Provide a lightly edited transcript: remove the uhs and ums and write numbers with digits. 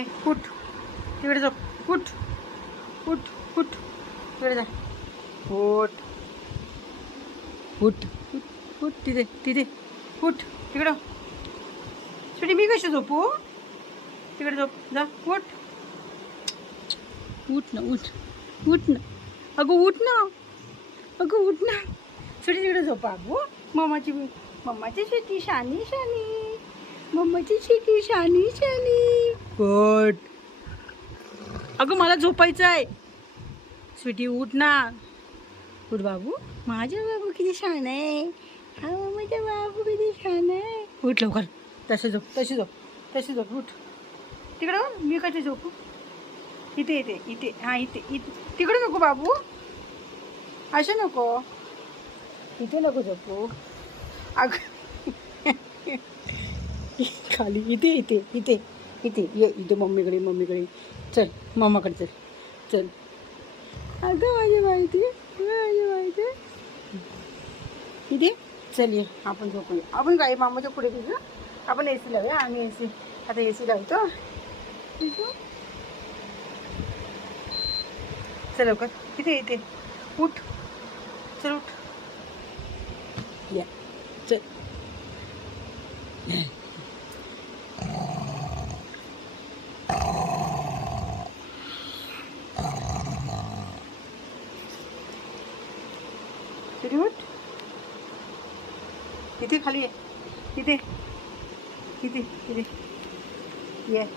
ए उठ, तिकडे झोप. उठ उठ उठ, तिकडे जा. उठ उठ उठ उठ, तिथे तिथे उठ, तिकडं. स्वीटी मी कशी झोपू? तिकडे झोप जा. उठ उठ ना, उठ उठ ना. अगं उठ ना, अगं उठ ना. स्वीटी तिकडे झोपा. अगो मम्माची स्वीटी शानी शानी, मम्माची स्वीटी शानी शानी. उठ. अगं मला झोपायचं आहे. स्वीटी उठ ना. उठ बाबू, माझा बाबू किती छान आहे. हा माझा बाबू किती छान आहे. उठ लवकर. तशी झोप, तशी झोप, तशी झोप. उठ तिकडं. मी कशी झोपू? इथे इथे इथे, हां इथे इथे. तिकडे नको बाबू, अशा नको, इथे नको झोपू. अगं खाली इथे इथे इथे इथे ये. इथे मम्मीकडे, मम्मीकडे चल, मामाकडे चल चल. अगं माझी माहिती, माझी माहिती. इथे चल ये, आपण झोपूया. आपण काय मामाच्या पुढे घेऊ. आपण ए सी लावूया. आम्ही ए सी, आता ए सी लावतो. चल लवकर. इथे इथे उठ. चल उठ. या चल. तरी उठ. इथे खाली ये. इथे इथे इथे ये.